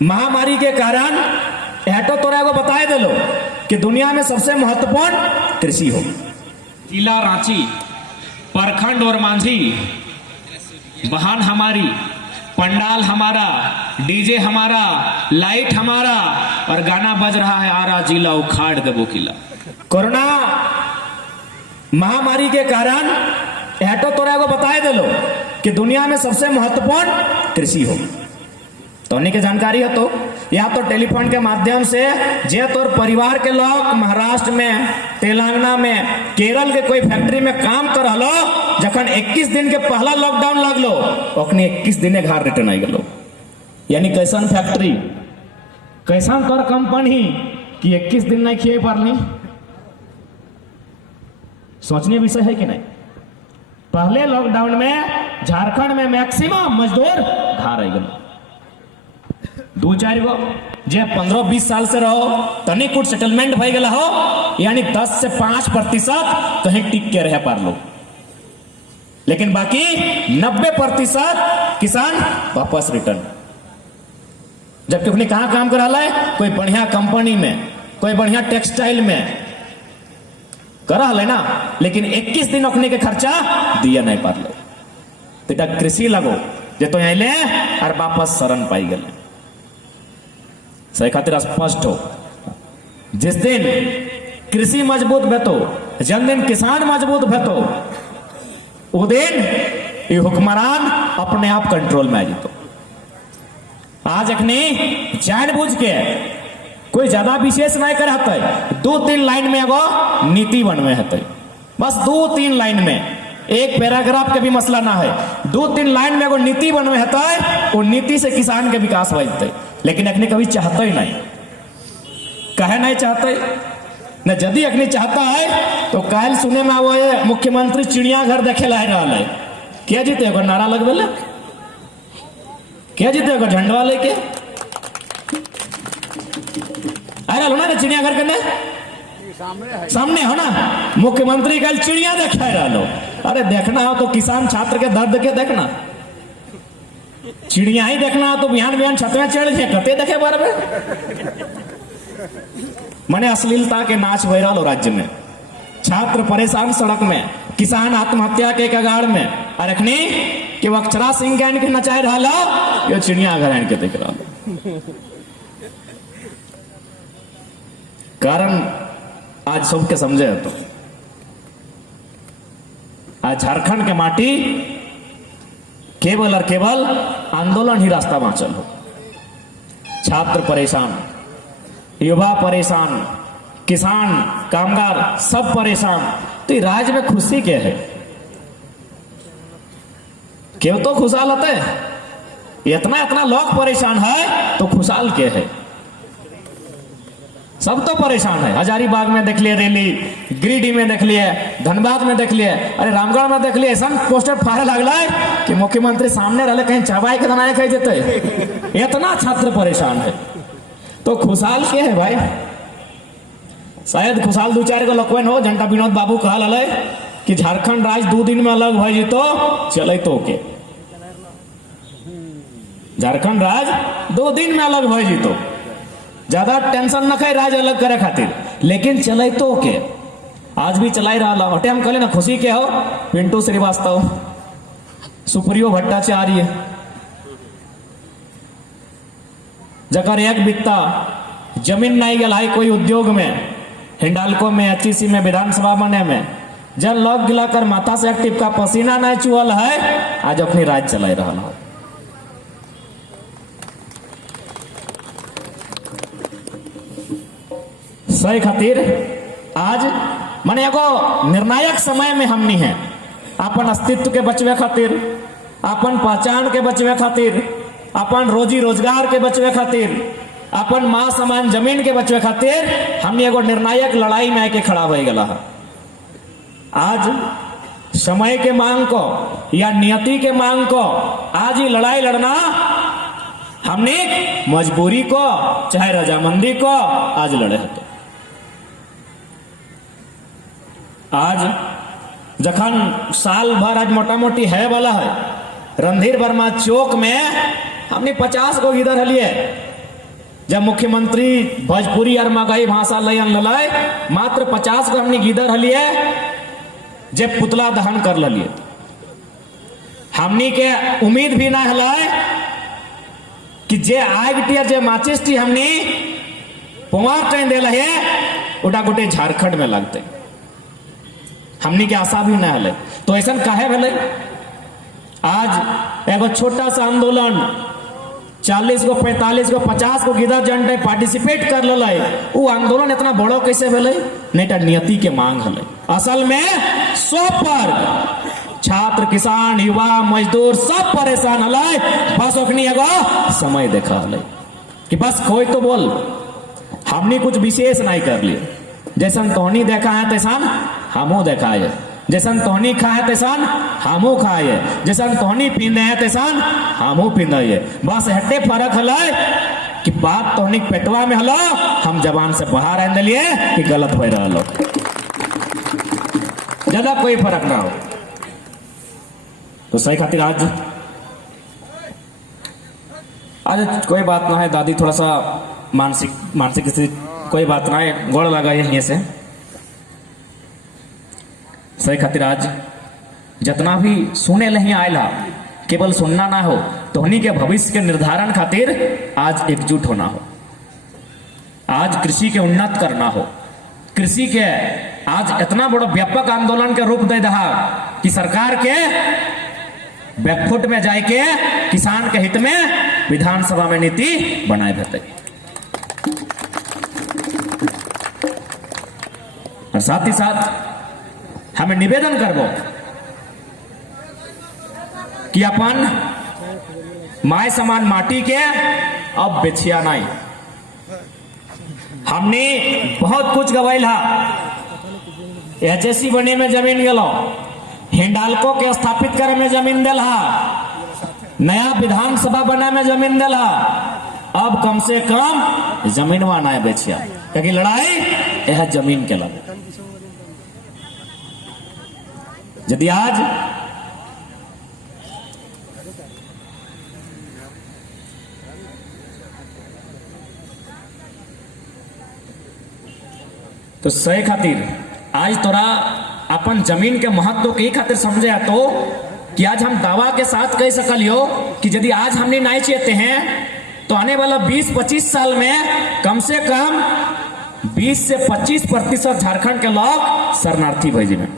महामारी के कारण एटो तोरा को बताए दिलो कि दुनिया में सबसे महत्वपूर्ण कृषि हो। जिला रांची, प्रखंड और मांझी, वाहन हमारी, पंडाल हमारा, डीजे हमारा, लाइट हमारा, और गाना बज रहा है आरा जिला उखाड़ देबो किला। कोरोना महामारी के कारण एटो तोरा को बताए दिलो कि दुनिया में सबसे महत्वपूर्ण कृषि हो। तो उन्हीं की जानकारी है तो या तो टेलीफोन के माध्यम से जे तोर परिवार के लोग महाराष्ट्र में, तेलंगाना में, केरल के कोई फैक्ट्री में काम कर हलो, जखन 21 दिन के पहला लॉकडाउन लगलो ओखने 21 दिन घर रिटर्न आई गलो। यानी कैसन फैक्ट्री, कैसन तोर कंपनी कि 21 दिन नहीं खिए पारनी। सोचने विषय है कि नहीं। पहले लॉकडाउन में झारखंड में मैक्सिमम मजदूर घर आई गलो। दो चार गो जे 15-20 साल से रहो तनिक कुछ सेटलमेंट भई गला हो, यानी 10 से 5% कहीं टिक के रह पार लो, लेकिन बाकी 90% किसान वापस रिटर्न। जबकि अपने कहां काम करा है, कोई बढ़िया कंपनी में, कोई बढ़िया टेक्सटाइल में करा है ना, लेकिन 21 दिन अपने के खर्चा दिया नहीं पार लो। तो कृषि लगो जे तो यहाँ ले और वापस शरण पाई गए। सही खातिर स्पष्ट हो, जिस दिन कृषि मजबूत भेतो, जन दिन किसान मजबूत भेतो, वो दिन ये हुक्मरान अपने आप कंट्रोल में आ जीतो। आज अखनी जानबूझ के कोई ज्यादा विशेष नहीं करते, 2-3 लाइन में एगो नीति बनवे है, बस 2-3 लाइन में, एक पैराग्राफ के भी मसला ना है, 2-3 लाइन में एगो नीति बनवे है, वो नीति से किसान के विकास हो जाते। लेकिन अखनी कभी चाहते ही नहीं। कहे नहीं चाहते न, यदि अखनी चाहता है तो कल सुने में वो मुख्यमंत्री चिड़ियाघर देखे ला रहा है। क्या जीते एगो नारा लगवे, क्या जीते एगो झंडवा लेके आ रहा ना चिड़ियाघर के सामने हो ना, मुख्यमंत्री कल चिड़िया देखा रहा। अरे देखना हो तो किसान छात्र के दर्द के देखना, चिड़िया ही देखना तो बिहान बिहान छत में चढ़ के कते देखे बार में। मने अश्लीलता के नाच बह लो राज्य में, छात्र परेशान सड़क में, किसान आत्महत्या के कगार में, और अखनी कि अक्षरा सिंह के नचाए रहा, ये चिड़ियाघर आन के देख रहा। कारण आज सबके समझे तो आज झारखंड के माटी केवल और केवल आंदोलन ही रास्ता बांचल हो। छात्र परेशान, युवा परेशान, किसान, कामगार सब परेशान, तो ये राज्य में खुशी क्या है? क्यों तो खुशहाल होते हैं? इतना इतना लोग परेशान है तो खुशहाल क्या है? सब तो परेशान है। हजारीबाग में देख लिए रैली, गिरिडीह में देख लिए, धनबाद में देख लिए, अरे रामगढ़ में देख लिए, ऐसा पोस्टर फाड़े लगला है कि मुख्यमंत्री सामने रहे कहीं चबाई के दनाए कह देते। इतना छात्र परेशान है तो खुशहाल क्या है भाई? शायद खुशहाल 2-4 गो लकवन हो। जनता विनोद बाबू कहा लले कि झारखंड राज्य 2 दिन में अलग हो जीतो चले तो के, झारखंड राज्य 2 दिन में अलग हो जीतो, ज्यादा टेंशन न खाए राज अलग करे खातिर, लेकिन चले तो के आज भी चलाई रहा। हटे हम कहले ना खुशी के हो, पिंटू श्रीवास्तव, सुप्रियो भट्टाचार्य, जकर एक बित्ता जमीन नहीं गल है कोई उद्योग में, हिंडाल्को में, HEC में, विधानसभा बने में, जन लोग गिलाकर माथा से एक टिप का पसीना नहीं चुअल है, आज अपनी राज चलाई रहा है। सही खातिर आज माने एगो निर्णायक समय में हमनी है, अपन अस्तित्व के बचवे खातिर, अपन पहचान के बचवे खातिर, अपन रोजी रोजगार के बचवे खातिर, अपन मां समान जमीन के बचवे खातिर हमनी एगो निर्णायक लड़ाई में आके खड़ा हो गला है। आज समय के मांग को या नियति के मांग को आज ही लड़ाई लड़ना हमने मजबूरी को चाहे रजामंदी को आज लड़े होते। आज जखन साल भर आज मोटा मोटी है वाला है, रणधीर वर्मा चौक में हमने 50 गो इधर हलिए जब मुख्यमंत्री भोजपुरी और मगही भाषा लयन ललय मात्र 50 को हमने गिदर हलिए जे पुतला दहन कर लिये। हमनी के उम्मीद भी ना हलय कि जे आग टिया जे माचिस टी हमनी पुमार टाइम दे रहे उड़ा गोटे झारखंड में लगते, हमनी के आशा भी ना हले। तो ऐसा काहे भले आज एगो छोटा सा आंदोलन 40 को 45 को 50 को गिदर जनते पार्टिसिपेट कर ललय, वो आंदोलन इतना बड़ो कैसे भले? नहीं नियति के मांग हले। असल में 100 पर छात्र किसान युवा मजदूर सब परेशान हले, बस ओखनी एगो समय देखा हले कि बस कोई तो बोल। हमने कुछ विशेष नहीं कर लिए, जैसन तोहनी देखा है तैसान हमो देखा है, जैसन तोहनी खा है तैसान हमो खाए, जैसन तोहनी पींदे है तैसान हमो पींदे। बस हटे फर्क हल कि बात तोहनी पेटवा में हलो, हम जबान से बाहर आने लिए कि गलत हो रहा लो, ज्यादा कोई फर्क ना हो। तो सही खातिर आज कोई बात ना है दादी, थोड़ा सा मानसिक स्थिति कोई बात ना है, गोड़ लगा यहीं से। सही खातिर आज जितना भी सुने नहीं आयला केवल सुनना ना हो, तोहनी के भविष्य के निर्धारण खातिर आज एकजुट होना हो, आज कृषि के उन्नत करना हो। कृषि के आज इतना बड़ा व्यापक आंदोलन के रूप दे दहा कि सरकार के बैकफुट में जाए के किसान के हित में विधानसभा में नीति बनाए देते। और साथ ही साथ हमें निवेदन करबो कि अपन माय समान माटी के अब बेचिया नहीं। हमने बहुत कुछ गवाइल हा, एचएससी बने में जमीन गलो, हिंडाल्को के स्थापित करे में जमीन दिल हा, नया विधानसभा बना में जमीन दिल हा। अब कम से कम जमीनवा ना बेचिया, क्योंकि लड़ाई यह जमीन के लगे। यदि आज तो सही खातिर आज तोरा अपन जमीन के महत्व के खातिर समझे तो कि आज हम दावा के साथ कह सकलियो कि यदि आज हमने नहीं चाहते हैं तो आने वाला 20-25 साल में कम से कम 20 से 25% झारखंड के लोग शरणार्थी भेजे में।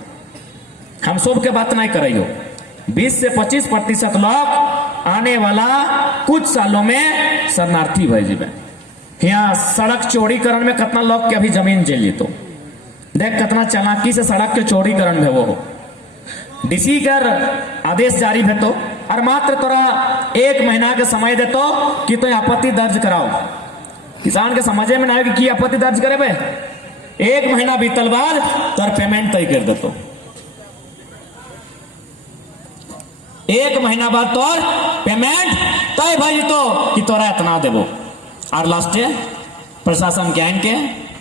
हम सब के बात नहीं करियो, 20 से 25% लोग आने वाला कुछ सालों में शरणार्थी भेजे में। यहाँ सड़क चौड़ीकरण में कितना लोग के अभी जमीन जेल लेतो, देख कितना चालाकी से सड़क के चौड़ीकरण में वो हो। डीसी कर आदेश जारी भेतो और मात्र तोरा 1 महीना के समय देतो कि तो आपत्ति दर्ज कराओ। किसान के समझे में ना आए कि आपत्ति दर्ज करे बे, 1 महीना बीतल बाद तोर पेमेंट तय कर देतो, 1 महीना बाद तोर पेमेंट तय भाई तो कि तोरा इतना देबो। और लास्टे प्रशासन के आन के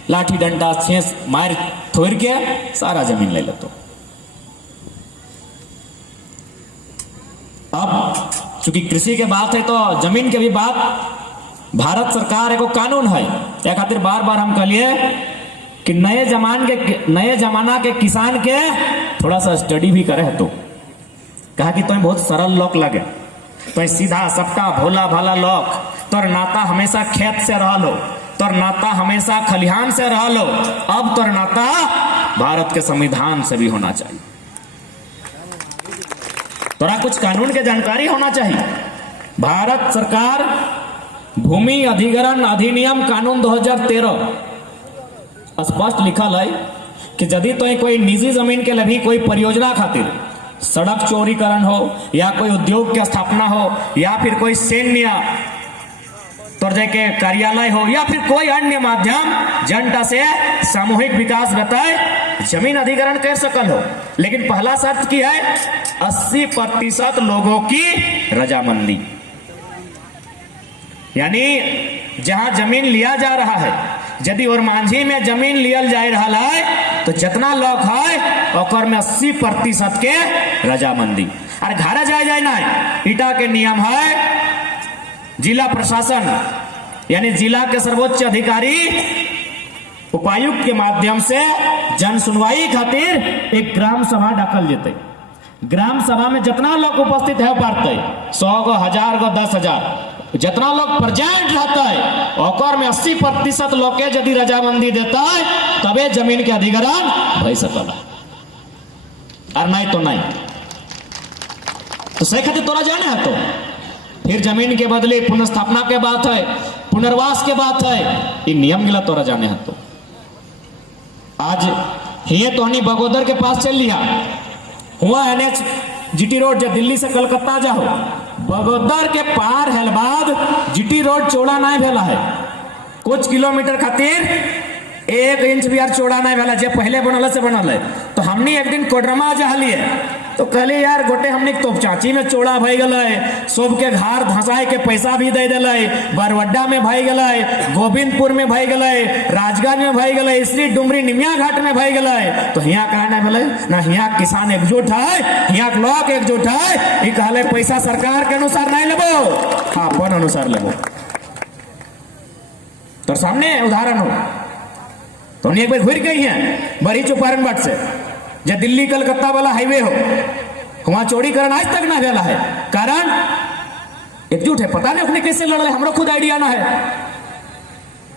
लाठी डंडा छेस मार थोड़ के सारा जमीन ले लेतो। अब चूंकि कृषि के बात है तो जमीन के भी बात, भारत सरकार एगो कानून है या खातिर बार बार हम कहलिए कि नए जमाना के किसान के थोड़ा सा स्टडी भी करे तो कहा कि तुम्हें बहुत सरल लोग लगे, तो सीधा सपटा भोला भाला लोग, तोर नाता हमेशा खेत से रह लो, तोर नाता हमेशा खलिहान से रह लो। अब तोर नाता भारत के संविधान से भी होना चाहिए, तोरा कुछ कानून के जानकारी होना चाहिए। भारत सरकार भूमि अधिग्रहण अधिनियम कानून 2013 स्पष्ट लिखल है कि यदि तो कोई निजी जमीन के लिए भी कोई परियोजना खातिर सड़क चौड़ीकरण हो या कोई उद्योग की स्थापना हो या फिर कोई सैन्य तौर के कार्यालय हो या फिर कोई अन्य माध्यम जनता से सामूहिक विकास बताए जमीन अधिग्रहण कर सकल हो, लेकिन पहला शर्त की है 80% लोगों की रजामंदी। यानी जहां जमीन लिया जा रहा है, यदि और मांझी में जमीन लियल जा रहा है तो जितना लोग है और में 80% के रजामंदी। और घर जाए ना ईटा के नियम है, जिला प्रशासन यानी जिला के सर्वोच्च अधिकारी उपायुक्त के माध्यम से जन सुनवाई खातिर एक ग्राम सभा डाकल जेते। ग्राम सभा में जितना लोग उपस्थित है पारते 100 गो, 1000 गो, 10,000 जितना लोग प्रेजेंट रहता है और में 80% लोग के यदि रजामंदी देता है तबे जमीन के अधिग्रहण भई सकला, और नहीं तो नहीं। तो सही खातिर तोरा जाने है तो फिर जमीन के बदले पुनर्स्थापना के बात है, पुनर्वास के बात है, ये नियम गिला तोरा जाने है तो आज ये तो हनी बगोदर के पास चल लिया हुआ NH GT रोड जब दिल्ली से कलकत्ता जाओ बगोदर के पार है बाद GT रोड चौड़ा नहीं भेला है, कुछ किलोमीटर खातिर 1 इंच भी यार चौड़ा नहीं भेला, जब पहले बनल से बनल है। तो हमने एक दिन कोडरमा जहलिए तो कहले यार गोटे हमने तो चाची में चौड़ा भई गए, सबके घर धसाए के पैसा भी दे दिले, बरवड्डा में भई गए, गोविंदपुर में भई गए, राजगंज में भई गए, इसरी डुमरी निमिया घाट में भई गए। तो यहाँ कहा नहीं भले ना, यहाँ किसान एकजुट है, यहाँ लोग एकजुट है, ये कहले पैसा सरकार के अनुसार नहीं लेबो, हाँ अपन अनुसार लेबो। तो सामने उदाहरण हो तो एक बार घुर गई है बड़ी चौपारण बाट से जो दिल्ली कलकत्ता वाला हाईवे हो, वहां चौड़ीकरण आज तक ना भेला है, कारण एकजुट है। पता नहीं अपने कैसे लड़ रहे, हमरो खुद आइडिया ना है।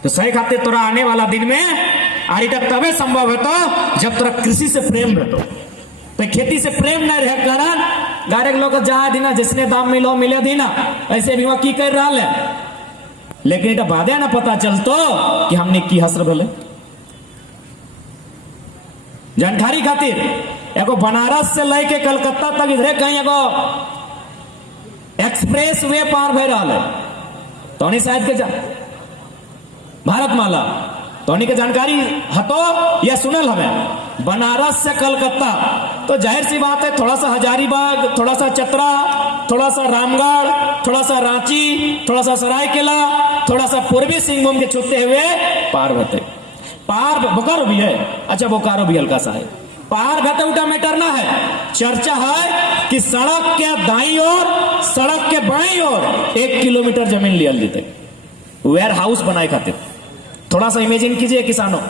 तो सही खातिर तोरा आने वाला दिन में आरिटा तबे संभव होता जब तोरा कृषि से प्रेम रहतो। तो खेती से प्रेम नहीं रहे कारण डायरेक्ट लोग जा दीना जिसने दाम मिलो मिले दीना, ऐसे भी की कर रहा है, लेकिन इटा बादे ना पता चलतो कि हमने की हसर भले। जानकारी खातिर एगो बनारस से लेके कलकत्ता तक इधरे कहीं एगो एक्सप्रेस वे पार भय रहा है, तो शायद के भारतमाला तो के जानकारी हतो या सुनल हमें बनारस से कलकत्ता, तो जाहिर सी बात है थोड़ा सा हजारीबाग, थोड़ा सा चतरा, थोड़ा सा रामगढ़, थोड़ा सा रांची, थोड़ा सा सरायकेला, थोड़ा सा पूर्वी सिंहभूम के छूते हुए पार होते। पार बोकारो भी है, अच्छा बोकारो भी हल्का सा है, पार भते उठा मैटर ना है। चर्चा है कि सड़क के दाईं ओर, सड़क के बाईं ओर 1 किलोमीटर जमीन लियल जीते वेयर हाउस बनाए खातिर। थोड़ा सा इमेजिन कीजिए किसानों,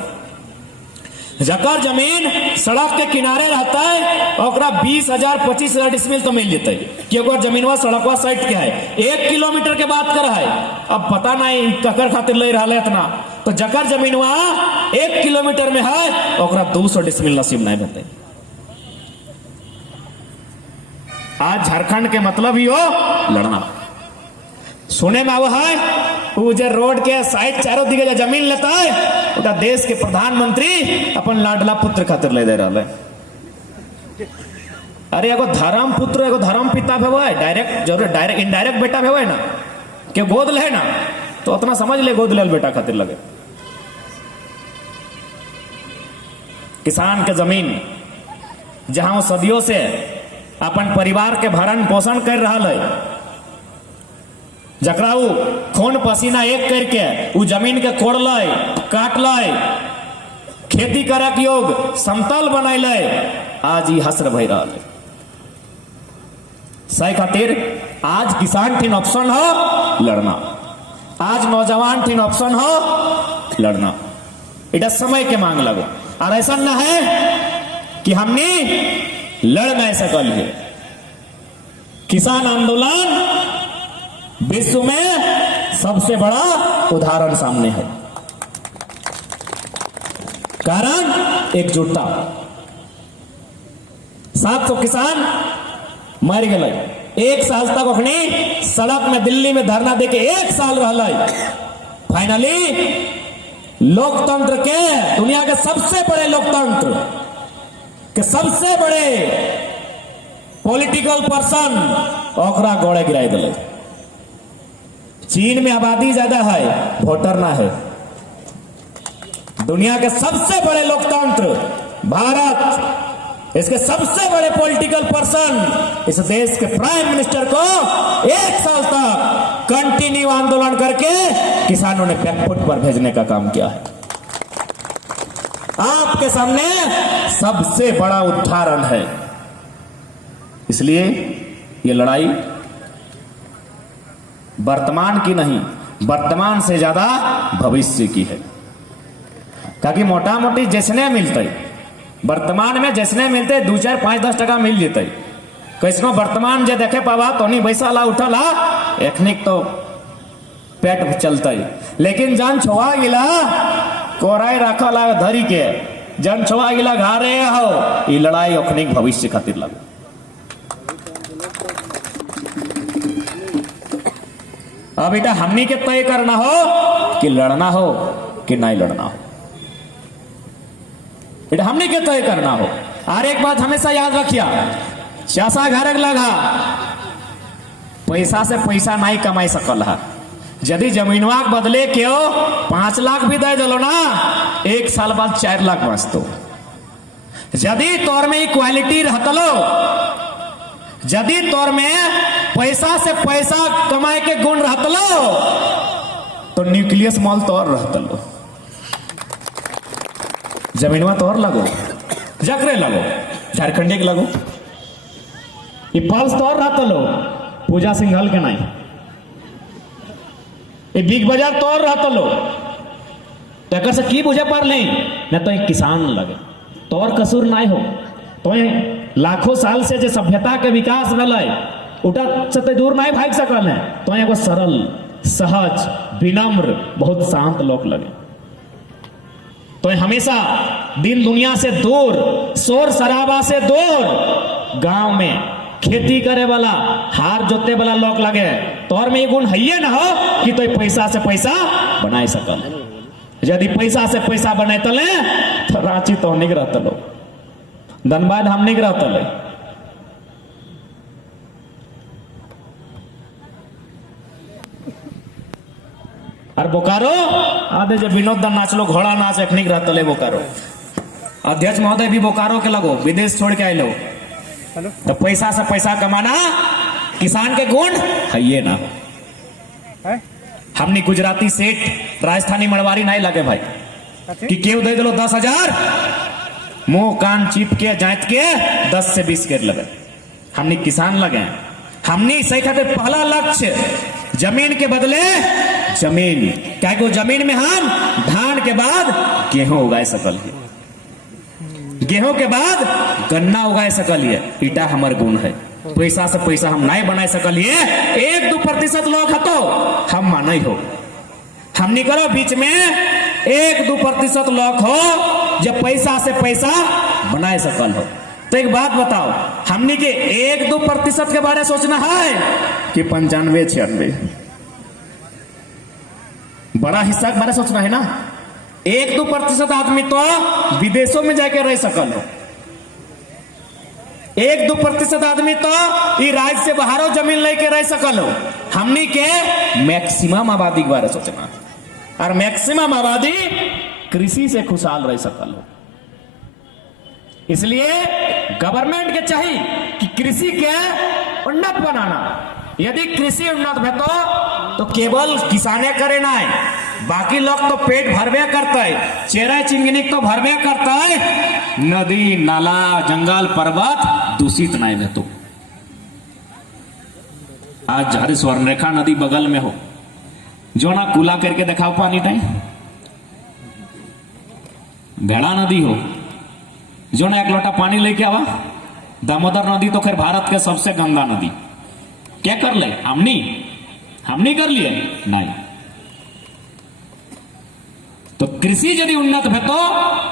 जकर जमीन सड़क के किनारे रहता है और 20,000 25,000 डिसमिल तो मिल जेते कि ओकर जमीनवा सड़कवा साइड के है, 1 किलोमीटर के बात कर है। अब पता नहीं ककर खातिर ले रहा है इतना, तो जकर जमीनवा 1 किलोमीटर में है और 200 डिसमिल नसीब नहीं होते। आज झारखंड के मतलब ही हो लड़ना। सुने में वह है वो जो रोड के साइड चारों दिखे जो जमीन लेता है उटा देश के प्रधानमंत्री अपन लाडला पुत्र खातिर ले दे रहा है। अरे एगो धर्म पुत्र एगो धर्म पिता है, डायरेक्ट जरूर डायरेक्ट इनडायरेक्ट बेटा है ना के गोद ले ना, तो उतना समझ ले गोद ले बेटा खातिर लगे। किसान के जमीन जहां वो सदियों से अपन परिवार के भरण पोषण कर रहा है, जकरा खून पसीना एक करके वो जमीन के कोड़ लाए, काट लाए, खेती करे के योग समतल बनैले, आज ही हसर भई रहा है। सही खातिर आज किसान ठिन ऑप्शन हो लड़ना, आज नौजवान ठिन ऑप्शन हो लड़ना। इटा समय के मांग लगो, और ऐसा न है कि हमने लड़ नहीं सकल है। किसान आंदोलन विश्व में सबसे बड़ा उदाहरण सामने है, कारण एकजुटता। 700 किसान मर गए, 1 साल तक अपनी सड़क में दिल्ली में धरना देके 1 साल रहा। फाइनली लोकतंत्र के दुनिया के सबसे बड़े लोकतंत्र के सबसे बड़े पॉलिटिकल पर्सन ओकरा गोड़े गिराई दिले। चीन में आबादी ज्यादा है, वोटर ना है। दुनिया के सबसे बड़े लोकतंत्र भारत, इसके सबसे बड़े पॉलिटिकल पर्सन इस देश के प्राइम मिनिस्टर को 1 साल तक कंटिन्यू आंदोलन करके किसानों ने बैकफुट पर भेजने का काम किया है। आपके सामने सबसे बड़ा उदाहरण है। इसलिए ये लड़ाई वर्तमान की नहीं, वर्तमान से ज्यादा भविष्य की है। ताकि मोटा मोटी जैसने मिलते वर्तमान में जैसने मिलते 2, 4, 5, 10 टका मिल जेते, कैसनो वर्तमान जे देखे पावा तो नहीं पैसा ला उठला एखनिक तो पेट चलते, लेकिन जन छोआ गिला कोराई रखला धरी के जन छोआ गिला घारे हो ये लड़ाई अखनिक भविष्य खातिर लगे। अब बेटा हमनी के तय करना हो कि लड़ना हो कि नहीं लड़ना हो, बेटा हमनी के तय करना हो। और एक बात हमेशा याद रखिया, चासा घर लगा पैसा से पैसा नहीं कमाई सकल है। यदि जमीनवा के बदले क्यों 5 लाख भी दे दिलो ना, 1 साल बाद 4 लाख बचतो। यदि तौर में क्वालिटी रहतलो, यदि तौर में पैसा से पैसा कमाए के गुण रहतलो तो न्यूक्लियस मॉल तौर रहतलो, जमीनवा तौर लगो, जकरे लगो, झारखंडी के लगो, ये पल्स तौर रहतलो, पूजा सिंघल के नहीं, ये बिग बाजार तौर रहतलो। तकर से की बुझे पर नहीं न तो एक किसान लगे तौर कसूर नहीं हो। तो लाखों साल से जो सभ्यता के विकास रहा उटा से दूर नहीं भाग सकल है। तो एगो सरल, सहज, विनम्र, बहुत शांत लोग लगे। तो हमेशा दिन दुनिया से दूर, शोर शराबा से दूर, गांव में खेती करे वाला, हार जोते वाला लोग लगे। तोर में गुण है ना हो कि तो पैसा से पैसा बनाए सकल। यदि पैसा से पैसा बने तले तो रांची तो निक रहतलो, धनबाद हम निक रहतले। और बोकारो आधे जब विनोद दा नाच लो, घोड़ा नाच एखनिक रहतले बोकारो। अध्यक्ष महोदय भी बोकारो के लगो, विदेश छोड़ के आए लो। तो पैसा से पैसा कमाना किसान के गुण है ये ना। हमने गुजराती सेठ, राजस्थानी मड़वारी नहीं लगे भाई कि क्यों दे दो 10,000 मुंह कान चिप के जांच के 10 से 20 के लगे। हमने किसान लगे। हमने सही खातिर पहला लक्ष्य जमीन के बदले जमीन, क्या को जमीन में हम धान के बाद गेहूं उगाए सकल, गेहूं के बाद गन्ना उगाए सकलिए। ईटा हमार गुण है। पैसा से पैसा हम नहीं बनाए सकलिए। 1-2% लोग हतो हम माने हो। हमनी करो बीच में 1-2% लोग हो जब पैसा से पैसा बनाए सकल हो। तो एक बात बताओ, हमनी के 1-2% के बारे में सोचना है कि 95-96 बड़ा हिस्सा के बारे में सोचना है ना। 1-2% आदमी तो विदेशों में जाके रह सकल हो। 1-2% आदमी तो ये राज्य से बाहरों जमीन लेके रह सकल हो। हमनी के मैक्सिमम आबादी के बारे में सोचना, और मैक्सिमम आबादी कृषि से खुशहाल रह सकल हो। इसलिए गवर्नमेंट के चाहिए कि कृषि के उन्नत बनाना। यदि कृषि उन्नत भेतो तो केवल किसाने करे ना है, बाकी लोग तो पेट भरवे करता है, चेरा चिंगनी तो भरवे करता है। नदी नाला जंगल पर्वत दूषित नहीं भेतो। आज हरे स्वर्णरेखा नदी बगल में हो, जो ना कूला करके दिखाओ पानी टाइम। भेड़ा नदी हो, जो ना एक लोटा पानी लेके आवा। दामोदर नदी तो खैर भारत के सबसे गंगा नदी, क्या कर ले हमनी कर लिए नहीं। तो कृषि यदि उन्नत भेतो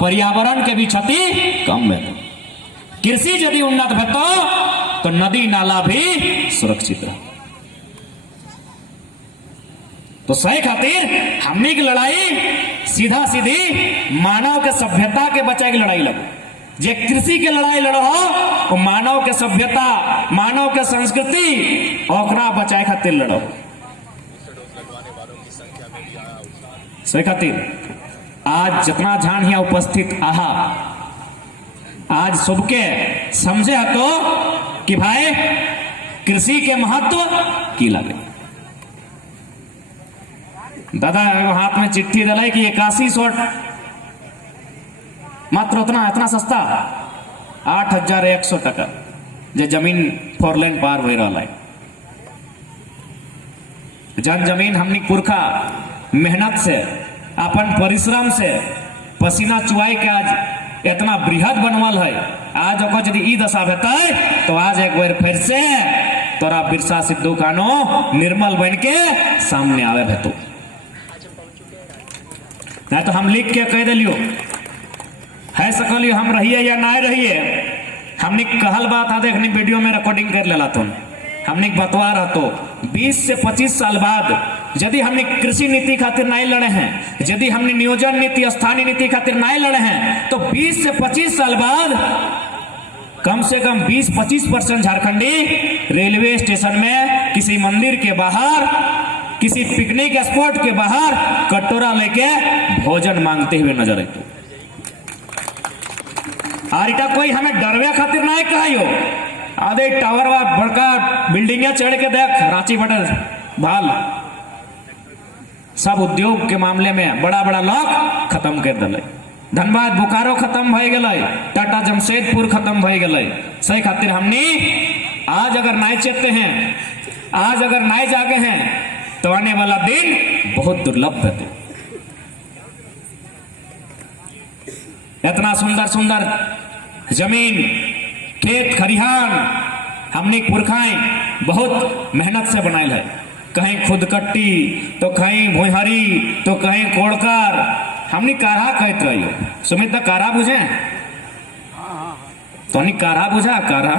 पर्यावरण के भी क्षति कम भेतो। कृषि यदि उन्नत भेतो तो नदी नाला भी सुरक्षित रहे। तो सही खातिर हमनी की लड़ाई सीधा सीधी मानव के सभ्यता के बचाए की लड़ाई लगो। जे कृषि के लड़ाई लड़ो हो वो मानव के सभ्यता, मानव के संस्कृति ओकरा बचाए खातिर लड़ो। सही खातिर आज जितना जान यहाँ उपस्थित आहा, आज सबके समझे तो कि भाई कृषि के महत्व की लगे। दादा हाथ में चिट्ठी दिलाई कि 8100 मात्र इतना सस्ता 8100 टका जे जमीन 4 लेन पार हो रहा है। जन जमीन हमनी पुरखा मेहनत से अपन परिश्रम से पसीना चुआई के आज इतना बृहद बनवल है। आज ओकर यदि ई दशा हेतै तो आज एक बार फिर से तोरा बिरसा सिद्धू कानो निर्मल बन के सामने आवे भेतु। नहीं तो हम लिख के कह दिलियो है सकलियो हम रहिए या ना रहिए। हमने कहल बात है देखनी वीडियो में रिकॉर्डिंग कर लेला तुम हमने बतवा रहा तो 20 से 25 साल बाद यदि हमने कृषि नीति खातिर नहीं लड़े हैं, यदि हमने नियोजन नीति स्थानीय नीति खातिर नहीं लड़े हैं, तो 20 से 25 साल बाद कम से कम 20-25% झारखंडी रेलवे स्टेशन में किसी मंदिर के बाहर किसी पिकनिक स्पॉट के बाहर कटोरा लेके भोजन मांगते हुए नजर आते। और इटा कोई हमें डरवे खातिर नहीं कहियो। आधे टावर वा बड़का बिल्डिंग चढ़ के देख रांची बटल भाल सब उद्योग के मामले में बड़ा बड़ा लोग खत्म कर दिले। धनबाद बोकारो खत्म भय गए, टाटा जमशेदपुर खत्म भय गए। सही खातिर हमने आज अगर नहीं चेतते हैं, आज अगर नहीं जागे हैं तो आने वाला दिन बहुत दुर्लभ है। इतना सुंदर सुंदर जमीन खेत खरिहान हमने पुरखाएं बहुत मेहनत से बनायल है। कहीं खुदकट्टी तो कहीं भुहरी तो कहीं कोड़कर हमने काढ़ा कहते रहियो। सुमित काढ़ा बुझे तो नहीं काढ़ा बुझा काढ़ा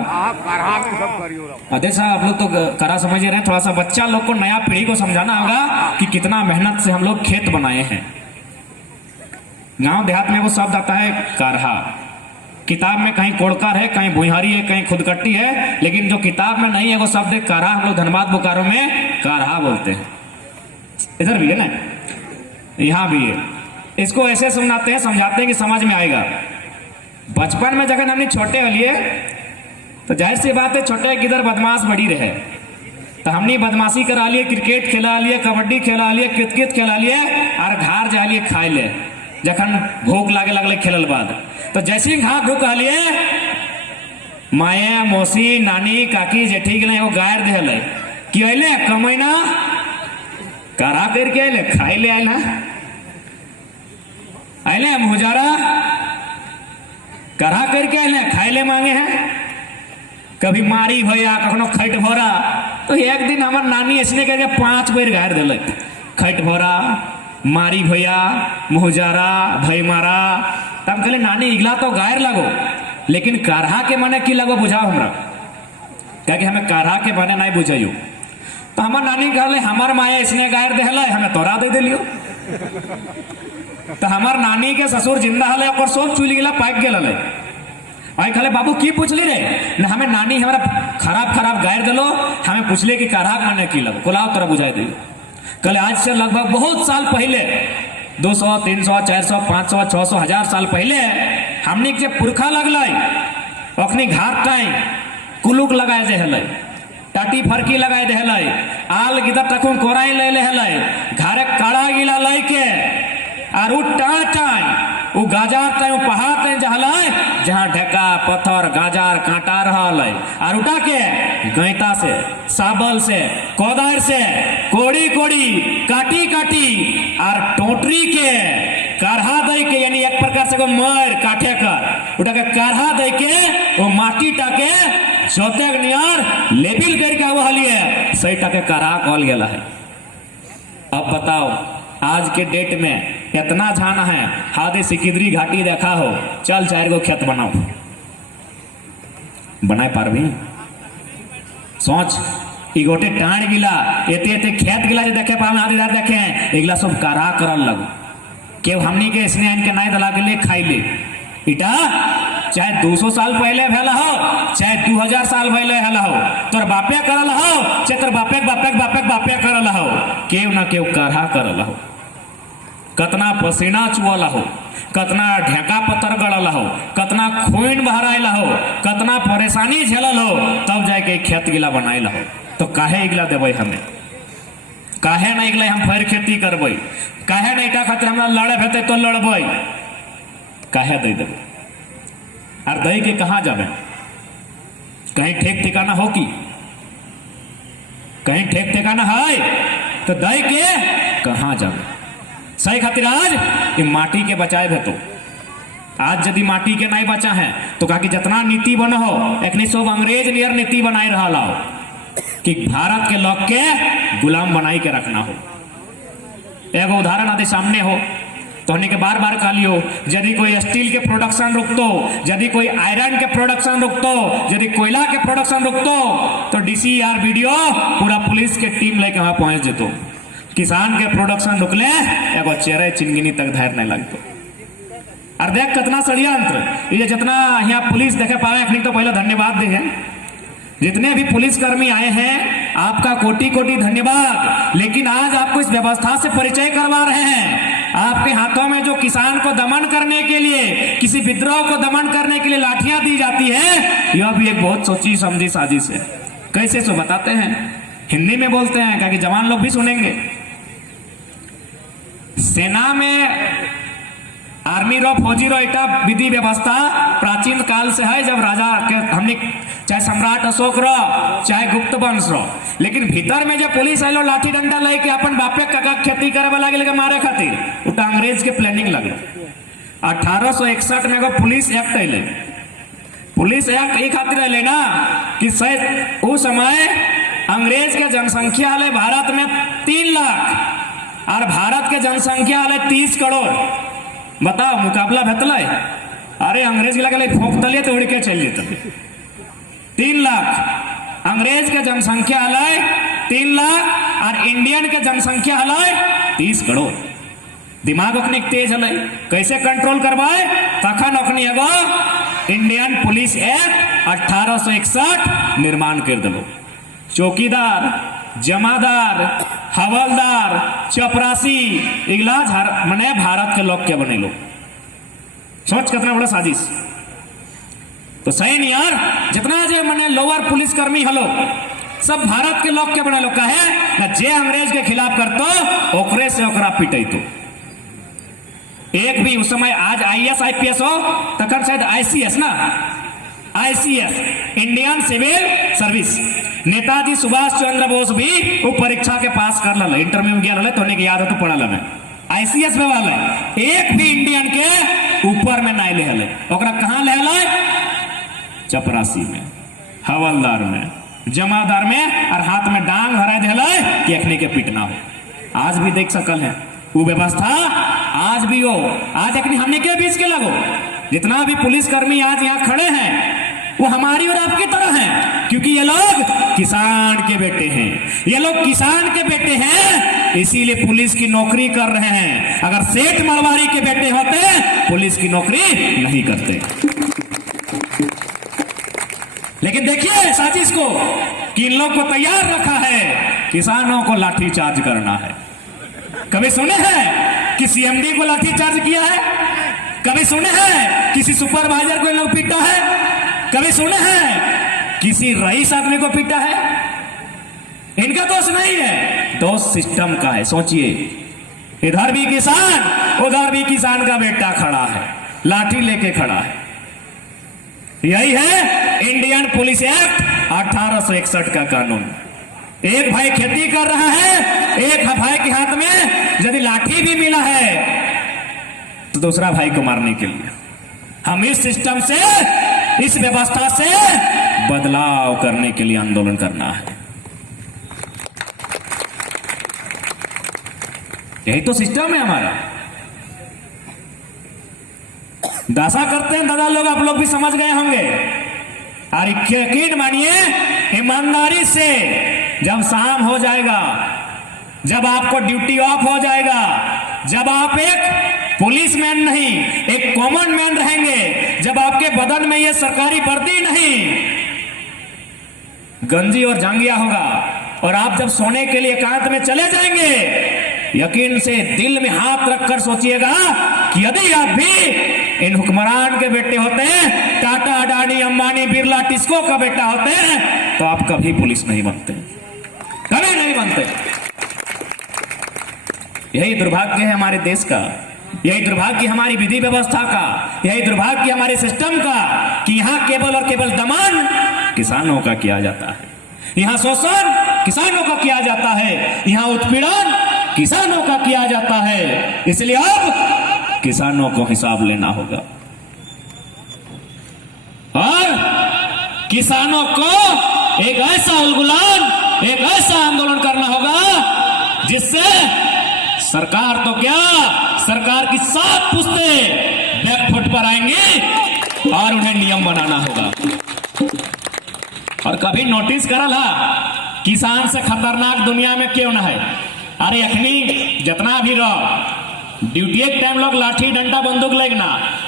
अधे आप लोग तो काढ़ा समझ रहे हैं। थोड़ा सा बच्चा लोग को नया पीढ़ी को समझाना होगा कि कितना मेहनत से हम लोग खेत बनाए हैं। गांव देहात में वो शब्द आता है काढ़ा। किताब में कहीं कोड़कर है, कहीं भुहरी है, कहीं खुदकट्टी है, लेकिन जो किताब में नहीं है वो शब्द है काढ़ा। हम लोग धनबाद बोकारो में काढ़ा बोलते हैं। इधर भी है ना, यहाँ भी है। इसको ऐसे समझाते हैं समझाते हैं कि समझ में आएगा। बचपन में जब हमने छोटे वालिए तो जाहिर सी बात है छोटे किधर बदमाश बड़ी रहे तो हमने बदमाशी करा लिए, क्रिकेट खेला लिए, कबड्डी खेला लिए, कितकित खेला लिए और घर जा लिए खाए ले। जखन भूख लागे लगले खेलल बाद तो जैसे घाट ढूक लिए माया मौसी नानी काकी जेठी गए वो गायर दे कि अले कमैना करा करके अले खाए ले आयल अले मुजारा करा करके अले खाए ले मांगे हैं। कभी मारी भैया कखनो खैट भोरा तो एक दिन हमार नानी ऐसने करके 5 बेर गायर दिल खैट भोरा मारी भैया मुहजारा भई मारा। तब कहले नानी इगला तो गायर लगो लेकिन काढ़ा के माने की लगो बुझाओ हमरा क्या कि हमें काढ़ा के माने नहीं बुझाइयो। तो हमार नानी कहले हमार माया इसने गायर देहला हमें तोरा दे दिलियो। तो हमार नानी के ससुर जिंदा हले और सब चुल गिला पाइप गेल हले। आई कहले बाबू की पूछली रे न हमें नानी हमारा खराब खराब गायर दिलो हमें पूछले कि काढ़ा माने की लगो कोलाओ तोरा बुझाई दियो। कल आज से लगभग बहुत साल पहले 200, 300, 400, 500, 600, 1000 साल पहले हमने के पुरखा लगल अखनी घाट टाइम कुलुक लगाए दे हल टाटी फरकी लगाए दे हल आल गिदा टकुन कोराई ले ले हल घरे काड़ा गिला लाई के और उ गाजार टाइम पहाड़ टाइम जहल जहाँ ढेका पत्थर गाजार कांटा रहल और उठा के गैता से साबल से कोदार से कोड़ी कोड़ी काटी काटी और टोटरी के काढ़ा दे के यानी एक प्रकार से मर काटे कर उठा के काढ़ा दे के वो माटी टाके जोते नियर लेबिल करके वो हलिए सही टाके काढ़ा कहल गेला है। अब बताओ आज के डेट में इतना झाना है हादे सिकिदरी घाटी देखा हो चल 4 गो खेत बनाओ बनाए पारबी सोच इगोटे टाण गिला एते एते खेत गिला जो देखे पावे आधे दार देखे हैं इगला सब कारा करल लगो के हमनी के इसने आन के नाई दला के ले खाई ले इटा चाहे 200 साल पहले भेला हो चाहे 2000 साल पहले भेला हो तोर बापे करल हो चाहे तोर बापे बापे बापे बापे करल हो केव ना केव काढ़ा करल हो। कतना पसीना चुअल हो, कतना ढेका पत्थर गड़ल हो, कतना खून बहराइल हो, कतना परेशानी झेलल हो तब जाके खेत गिला बनाइल हो। तो काहे इगला देवे हमें काहे ना इगला हम फिर खेती करबे काहे ना इटा खातिर हमरा लड़े भेते तो लड़बे काहे दे देबे और दे के कहाँ जाबे कहीं ठेक ठिकाना हो कि कहीं ठेक ठिकाना है तो दय के कहां जावे सही खातिर आज ये माटी के बचाए भे तो आज यदि माटी के नहीं बचा है तो कहा कि जितना नीति बन हो एक सब अंग्रेज नियर नीति बनाई रहा लाओ कि भारत के लोग के गुलाम बनाई के रखना हो। एगो उदाहरण आदि सामने हो तो हमने के बार बार कह लियो यदि कोई स्टील के प्रोडक्शन रुकतो, यदि कोई आयरन के प्रोडक्शन रुकतो, यदि कोयला के प्रोडक्शन रुकतो तो डीसीआर वीडियो पूरा पुलिस के टीम लेके वहां पहुंच जेतो। किसान के प्रोडक्शन रुकले एगो चेहरे चिंगिनी तक धैर्य नहीं लगतो। और देख कितना षड्यंत्र ये जितना यहाँ पुलिस देखे पावे अखनी तो पहले धन्यवाद दे हैं जितने भी पुलिसकर्मी आए हैं आपका कोटि कोटि धन्यवाद। लेकिन आज आपको इस व्यवस्था से परिचय करवा रहे हैं। आपके हाथों में जो किसान को दमन करने के लिए, किसी विद्रोह को दमन करने के लिए लाठियां दी जाती है, यह भी एक बहुत सोची समझी साजिश है। कैसे सो बताते हैं, हिंदी में बोलते हैं क्योंकि जवान लोग भी सुनेंगे। सेना में आर्मी रो फौजी रो इटा विधि व्यवस्था प्राचीन काल से है, जब राजा के हमने चाहे सम्राट अशोक रो चाहे गुप्त वंश रो। लेकिन भीतर में जो पुलिस आलो लाठी डंडा लेके अपन बापे काका खेती करे वाला के मारे खातिर उटा अंग्रेज के प्लानिंग लगल। 1861 में एगो पुलिस एक्ट अले। पुलिस एक्ट ये खातिर अले ना कि शायद उस समय अंग्रेज के जनसंख्या है भारत में 3 लाख और भारत के जनसंख्या है 30 करोड़। बताओ मुकाबला भेतल। अरे अंग्रेज के लगे फोक दलिए तो उड़ के चल जेते। 3 लाख अंग्रेज के जनसंख्या है 3 लाख और इंडियन के जनसंख्या है 30 करोड़। दिमाग अपने तेज है, कैसे कंट्रोल करवाए तखन अपनी एगो इंडियन पुलिस एक्ट 1861 निर्माण कर दिलो। चौकीदार, जमादार, हवलदार, चपरासी इगला मने भारत के लोग के बने लो। सोच कितना बड़ा साजिश। तो सही नहीं यार, जितना जे मने लोअर पुलिस कर्मी हलो सब भारत के लोग के बने लो। कहे ना जे अंग्रेज के खिलाफ करतो ओकरे से ओकरा पिटे तो एक भी उस समय आज आईएएस आईपीएस हो तखन शायद आईसीएस ना, ICS Indian civil service. Netaji Subhash Chandra Bose भी वो परीक्षा के पास कर लो, इंटरव्यू में गया तो नहीं याद है तो पढ़ा लेना। आईसीएस में वाला एक भी इंडियन के ऊपर में नहीं ले ओकरा कहां ले चपरासी में, हवलदार में, जमादार में और हाथ में डांग भरा दे कि अखनी के पिटना हो। आज भी देख सकल है वो व्यवस्था आज भी हो। आज अखनी हमने के बीच के लगो जितना भी पुलिसकर्मी आज यहाँ खड़े हैं वो हमारी और आपकी तरह हैं, क्योंकि ये लोग किसान के बेटे हैं। ये लोग किसान के बेटे हैं इसीलिए पुलिस की नौकरी कर रहे हैं। अगर सेठ मरवारी के बेटे होते पुलिस की नौकरी नहीं करते। लेकिन देखिए साजिश को कि इन लोग को तैयार रखा है किसानों को लाठीचार्ज करना है। कभी सुने हैं कि सीएमडी को लाठीचार्ज किया है? कभी सुने हैं किसी सुपरवाइजर को इन लोग पीटा है? कभी सुने हैं किसी रईस आदमी को पीटा है? इनका दोष नहीं है, दोष सिस्टम का है। सोचिए, इधर भी किसान उधर भी किसान का बेटा खड़ा है, लाठी लेके खड़ा है। यही है इंडियन पुलिस एक्ट 1861 का कानून। एक भाई खेती कर रहा है, एक भाई के हाथ में यदि लाठी भी मिला है तो दूसरा भाई को मारने के लिए हम इस सिस्टम से, इस व्यवस्था से बदलाव करने के लिए आंदोलन करना है। यही तो सिस्टम है हमारा। दासा करते हैं दादा लोग, आप लोग भी समझ गए होंगे। और यकीन मानिए ईमानदारी से जब शाम हो जाएगा, जब आपको ड्यूटी ऑफ हो जाएगा, जब आप एक पुलिसमैन नहीं एक कॉमन मैन रहेंगे, जब आपके बदन में ये सरकारी वर्दी नहीं गंजी और जांगिया होगा और आप जब सोने के लिए एकांत में चले जाएंगे, यकीन से दिल में हाथ रखकर सोचिएगा कि यदि आप भी इन हुक्मरान के बेटे होते हैं, टाटा अडानी अंबानी बिरला टिस्को का बेटा होते हैं, तो आप कभी पुलिस नहीं बनते, कभी नहीं बनते। यही दुर्भाग्य है हमारे देश का, यही दुर्भाग्य हमारी विधि व्यवस्था का, यही दुर्भाग्य हमारे सिस्टम का कि यहां केवल और केवल दमन किसानों का किया जाता है, यहां शोषण किसानों का किया जाता है, यहाँ उत्पीड़न किसानों का किया जाता है। इसलिए अब किसानों को हिसाब लेना होगा और किसानों को एक ऐसा उलगुलान, एक ऐसा आंदोलन करना होगा जिससे सरकार तो क्या, सरकार की 7 पुश्तें बैकफुट पर आएंगी और उन्हें नियम बनाना होगा। और कभी नोटिस करल हा किसान से खतरनाक दुनिया में क्यों ना है? अरे अखनी जितना भी रहो ड्यूटी के टाइम लोग लाठी डंडा बंदूक लेगना,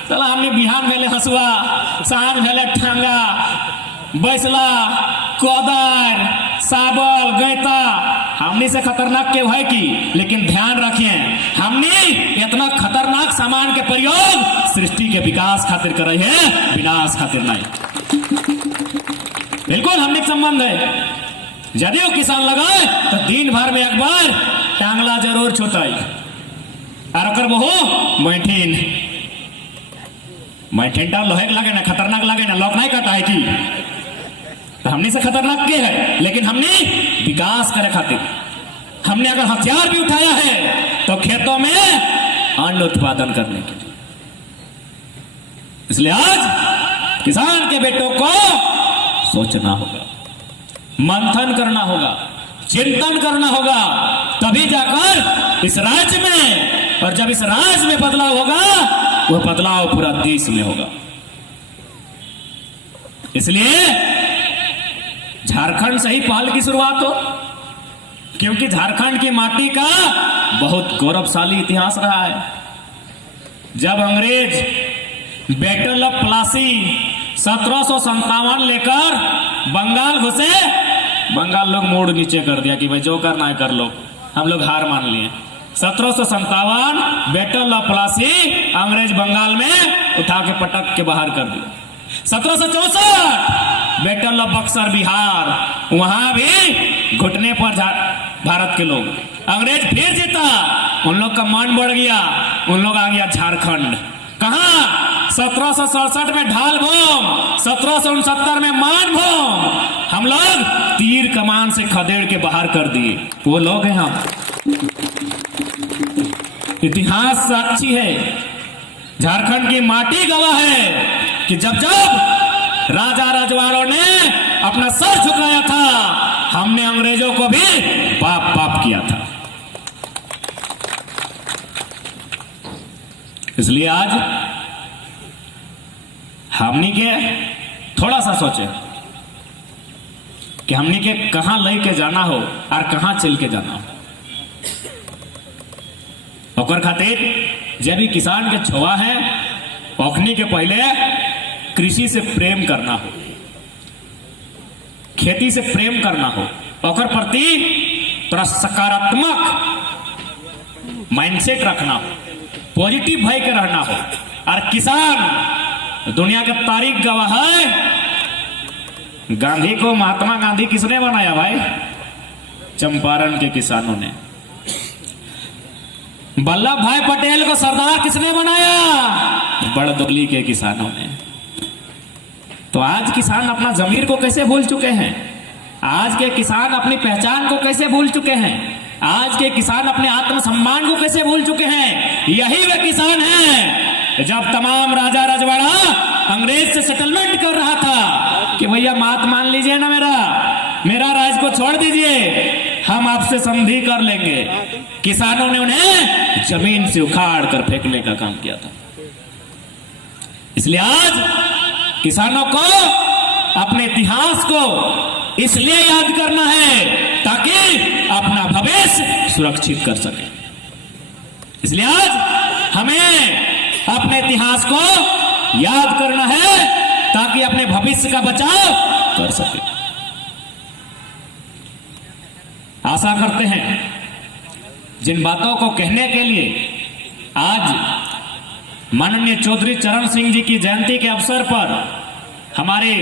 चला हमने बिहान भेले हसुआ, सांझ भेले ठंगा, बैसला, कोदार, साबल, गैता, हमनी से खतरनाक क्यों है कि? लेकिन ध्यान रखिए, हमनी इतना खतरनाक सामान के प्रयोग सृष्टि के विकास खातिर करे है, विनाश खातिर नहीं। बिल्कुल हमने संबंध है। यदि वो किसान लगाए तो दिन भर में एक बार टांगला जरूर छुटाई और अकर बहु मैठीन टा लोहे लगे ना, खतरनाक लगे ना, लोग नहीं काटा है कि तो हमने से खतरनाक के है, लेकिन हमने विकास करे खातिर हमने अगर हथियार भी उठाया है तो खेतों में अन्न उत्पादन करने के लिए। इसलिए आज किसान के बेटों को सोचना होगा, मंथन करना होगा, चिंतन करना होगा, तभी जाकर इस राज्य में, और जब इस राज्य में बदलाव होगा वह बदलाव पूरा देश में होगा। इसलिए झारखंड से ही पहल की शुरुआत हो, क्योंकि झारखंड की माटी का बहुत गौरवशाली इतिहास रहा है। जब अंग्रेज बैटल ऑफ प्लासी 1757 लेकर बंगाल घुसे, बंगाल लोग मोड़ नीचे कर दिया कि भाई जो करना है कर लो, हम लोग हार मान लिए। 1757 बैटल ऑफ प्लासी अंग्रेज बंगाल में उठा के पटक के बाहर कर दिया। 1764 बैटल ऑफ बक्सर बिहार, वहां भी घुटने पर भारत के लोग, अंग्रेज फिर जीता, उन लोग का मान बढ़ गया, उन लोग आ गया झारखंड। कहा 1767 में ढाल भूम, 1769 में मान भूम, हम लोग तीर कमान से खदेड़ के बाहर कर दिए, वो लोग हैं हम। इतिहास साक्षी है, झारखंड की माटी गवाह है कि जब जब राजा रजवाड़ों ने अपना सर झुकाया था, हमने अंग्रेजों को भी बाप बाप किया था। इसलिए आज हमनी के थोड़ा सा सोचे कि हमनी के कहां लेके जाना हो और कहां चल के जाना हो। ओकर खातिर जब भी किसान के छुआ है, ओखनी के पहले कृषि से प्रेम करना हो, खेती से प्रेम करना हो, ओकर प्रति थोड़ा सकारात्मक माइंडसेट रखना हो, पॉजिटिव भय के रहना हो। और किसान दुनिया का तारीख गवाह है, गांधी को महात्मा गांधी किसने बनाया भाई? चंपारण के किसानों ने। वल्लभ भाई पटेल को सरदार किसने बनाया? बड़दुगली के किसानों ने। तो आज किसान अपना जमीर को कैसे भूल चुके हैं? आज के किसान अपनी पहचान को कैसे भूल चुके हैं? आज के किसान अपने आत्मसम्मान को कैसे भूल चुके हैं? यही वे किसान हैं जब तमाम राजा रजवाड़ा अंग्रेज से सेटलमेंट कर रहा था कि भैया मात मान लीजिए ना, मेरा राज को छोड़ दीजिए, हम आपसे संधि कर लेंगे। किसानों ने उन्हें जमीन से उखाड़ कर फेंकने का काम किया था। इसलिए आज किसानों को अपने इतिहास को इसलिए याद करना है ताकि अपना भविष्य सुरक्षित कर सके। इसलिए आज हमें अपने इतिहास को याद करना है ताकि अपने भविष्य का बचाव कर सके। आशा करते हैं जिन बातों को कहने के लिए आज माननीय चौधरी चरण सिंह जी की जयंती के अवसर पर हमारे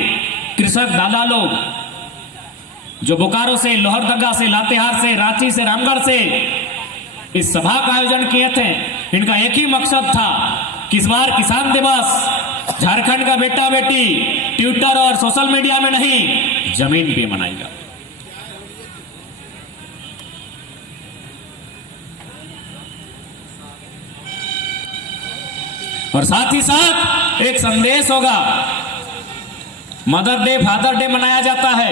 कृषक दादा लोग जो बोकारो से, लोहरदगा से, लातेहार से, रांची से, रामगढ़ से इस सभा का आयोजन किए थे, इनका एक ही मकसद था कि इस बार किसान दिवस झारखंड का बेटा बेटी ट्विटर और सोशल मीडिया में नहीं, जमीन पे मनाएगा। और साथ ही साथ एक संदेश होगा। मदर डे, फादर डे मनाया जाता है,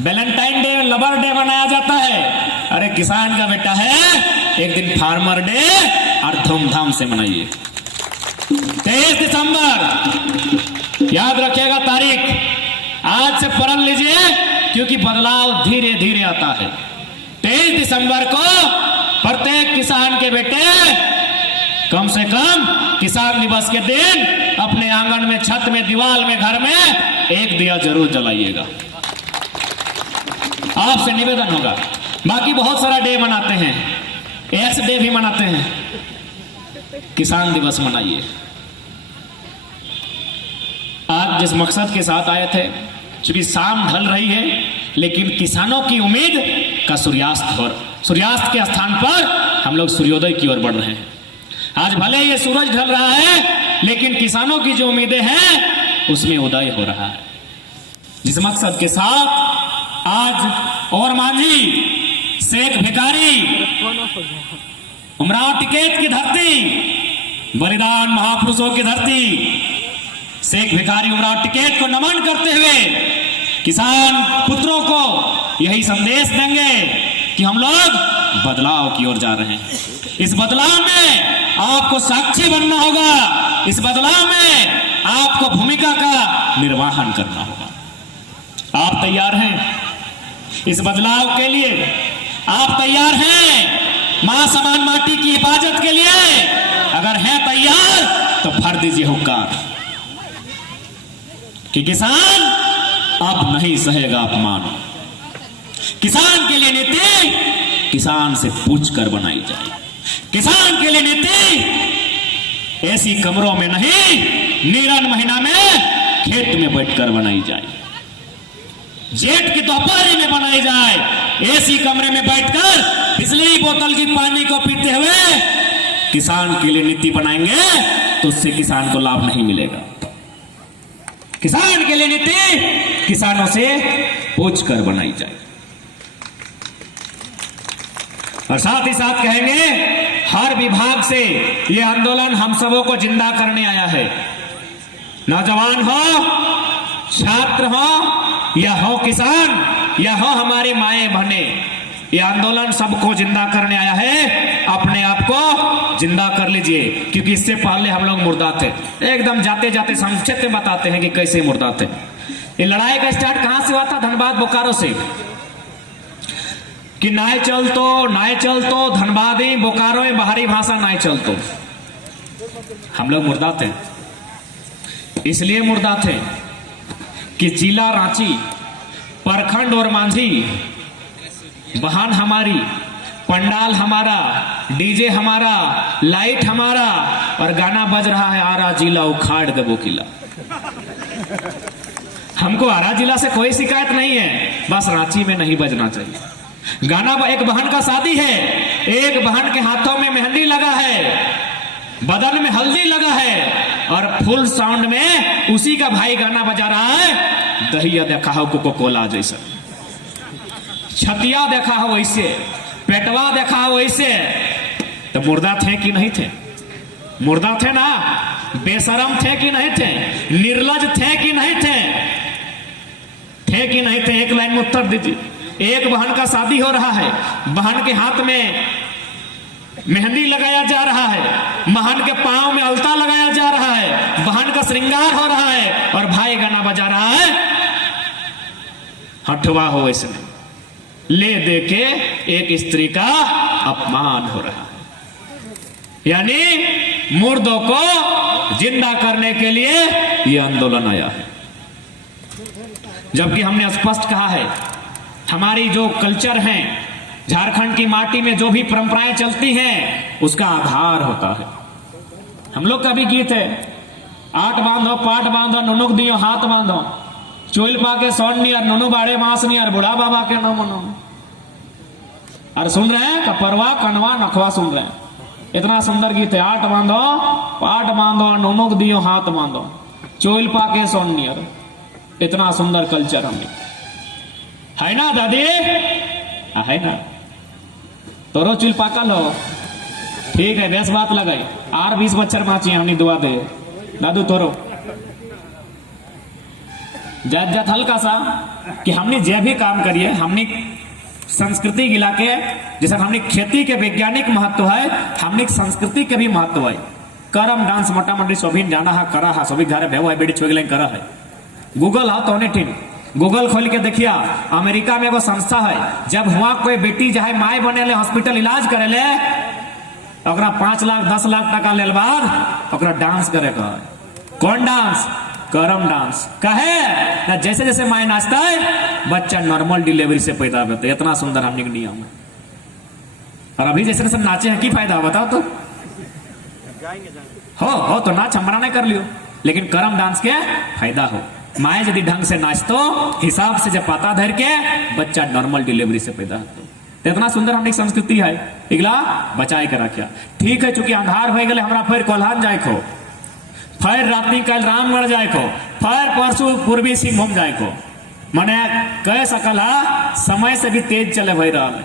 वैलेंटाइन डे, लवर डे मनाया जाता है। अरे किसान का बेटा है, एक दिन फार्मर डे और धूमधाम से मनाइए। 23 दिसंबर याद रखिएगा तारीख, आज से पढ़ लीजिए, क्योंकि बदलाव धीरे धीरे आता है। 23 दिसंबर को प्रत्येक किसान के बेटे कम से कम किसान दिवस के दिन अपने आंगन में, छत में, दीवार में, घर में एक दिया जरूर जलाइएगा। आपसे निवेदन होगा। बाकी बहुत सारा डे मनाते हैं, एक्स डे भी मनाते हैं, किसान दिवस मनाइए। आज जिस मकसद के साथ आए थे, क्योंकि शाम ढल रही है, लेकिन किसानों की उम्मीद का सूर्यास्त के स्थान पर हम लोग सूर्योदय की ओर बढ़ रहे हैं। आज भले ये सूरज ढल रहा है, लेकिन किसानों की जो उम्मीदें हैं उसमें उदय हो रहा है। जिस मकसद के साथ आज और मांझी, शेख भिखारी, उमराव टिकैत की धरती, बलिदान महापुरुषों की धरती, शेख भिखारी, उमराव टिकैत को नमन करते हुए किसान पुत्रों को यही संदेश देंगे कि हम लोग बदलाव की ओर जा रहे हैं। इस बदलाव में आपको साक्षी बनना होगा, इस बदलाव में आपको भूमिका का निर्वहन करना होगा। आप तैयार हैं इस बदलाव के लिए? आप तैयार हैं मां समान माटी की हिफाजत के लिए? अगर हैं तैयार तो भर दीजिए हुक्कार कि किसान अब नहीं सहेगा अपमान। किसान के लिए नीति किसान से पूछकर बनाई जाए। किसान के लिए नीति ऐसी कमरों में नहीं, नीरन महीना में खेत में बैठकर बनाई जाए, जेठ की दोपहरी में बनाई जाए। ऐसी कमरे में बैठकर बिजली बोतल की पानी को पीते हुए किसान के लिए नीति बनाएंगे तो उससे किसान को लाभ नहीं मिलेगा। किसान के लिए नीति किसानों से पूछकर बनाई जाए। और साथ ही साथ कहेंगे, हर विभाग से ये आंदोलन हम सबों को जिंदा करने आया है। नौजवान हो, छात्र हो, या हो किसान, या हो हमारे माए बहने, ये आंदोलन सबको जिंदा करने आया है। अपने आप को जिंदा कर लीजिए, क्योंकि इससे पहले हम लोग मुर्दा थे। एकदम जाते जाते संक्षिप्त में बताते हैं कि कैसे मुर्दा थे। ये लड़ाई का स्टार्ट कहां से हुआ था? धनबाद बोकारो से, कि नाय चल तो धनबादी बोकारो में बाहरी भाषा नाय चल तो। हम लोग मुर्दा थे, इसलिए मुर्दा थे कि जिला रांची, प्रखंड और मांझी, बहन हमारी, पंडाल हमारा, डीजे हमारा, लाइट हमारा, और गाना बज रहा है आरा जिला उखाड़ देबो किला। हमको आरा जिला से कोई शिकायत नहीं है, बस रांची में नहीं बजना चाहिए। गाना एक बहन का शादी है, एक बहन के हाथों में मेहंदी लगा है, बदन में हल्दी लगा है, और फुल साउंड में उसी का भाई गाना बजा रहा है। दहिया देखा हो कोको कोला जैसा, छतिया देखा हो वैसे, पेटवा देखा हो वैसे। तो मुर्दा थे कि नहीं थे? मुर्दा थे ना? बेशरम थे कि नहीं थे? निर्लज थे कि नहीं थे? थे कि नहीं थे? एक लाइन में उत्तर दीजिए। एक बहन का शादी हो रहा है, बहन के हाथ में मेहंदी लगाया जा रहा है, बहन के पांव में अलता लगाया जा रहा है, बहन का श्रृंगार हो रहा है, और भाई गाना बजा रहा है। हठवा हो इसमें ले दे के एक स्त्री का अपमान हो रहा है। यानी मुर्दों को जिंदा करने के लिए यह आंदोलन आया है। जबकि हमने स्पष्ट कहा है, हमारी जो कल्चर है, झारखंड की माटी में जो भी परंपराएं चलती हैं, उसका आधार होता है। हम लोग का भी गीत है, आठ बांधो पाट बांधो नुनुक दियो हाथ बांधो, चोल पाके सोन नियर नुनु बाड़े मांस नियर बुढ़ा बाबा के नाम मनो। और सुन रहे हैं कपरवा कनवा नखवा सुन रहे हैं, इतना सुंदर गीत है। आठ बांधो पाट बांधो नुनुक दियो हाथ बांधो, चोल पाके सोन नियर। इतना सुंदर कल्चर हमने है ना दादी? है ना? तोरो चुल पाकल हो, ठीक है, बेस बात लगाई। आर 20 बच्चर बाँची हमने दुआ दे दादू तोरो जात जात हल्का सा कि हमने जो भी काम करिए हमने संस्कृति गिला के, जैसे हमने खेती के वैज्ञानिक महत्व है, हमने संस्कृति के भी महत्व है। करम डांस मोटा मोटी सभी जाना है, करा है, सभी घर भेव है, बेटी छोड़ करा है। गूगल है तो ठीक, गूगल खोल के देखिया, अमेरिका में एगो संस्था है, जब हुआ कोई बेटी चाहे माई बने ले हॉस्पिटल इलाज करे ले, ओकरा 5 लाख 10 लाख टका लेल बाद ओकरा डांस करे का। कौन डांस? करम डांस। कहे ना जैसे जैसे माई नाचता है बच्चा नॉर्मल डिलीवरी से पैदा होता है। इतना सुंदर हमने नियम है। और अभी जैसे जैसे नाचे हैं की फायदा बताओ तो? हो तो नाच हमरा नहीं कर लियो, लेकिन करम डांस के फायदा हो। माए यदि ढंग से नाच तो हिसाब से जब पाता धर के बच्चा नॉर्मल डिलीवरी से पैदा होता। तो इतना सुंदर हमने संस्कृति है, इगला बचाए के रखिया। ठीक है, चूंकि अंधार हो गए हमरा फिर कोल्हान जाए को, फिर रात्रि कल रामगढ़ जाए को, फिर परसों पूर्वी सिंहभूम जाए को, मने कह सकल है समय से भी तेज चले भई रहा है।